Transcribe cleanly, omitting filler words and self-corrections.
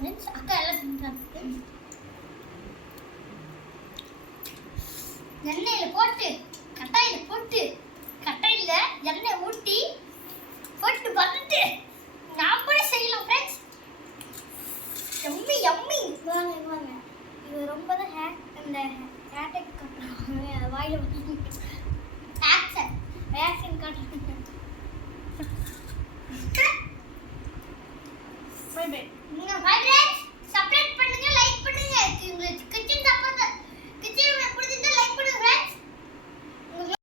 Means அக்கா எல்லாம் தின்றாங்க. எண்ணெயில் போட்டு கட்டாயில் எண்ணெய் ஊற்றி போட்டு பண்ணிட்டு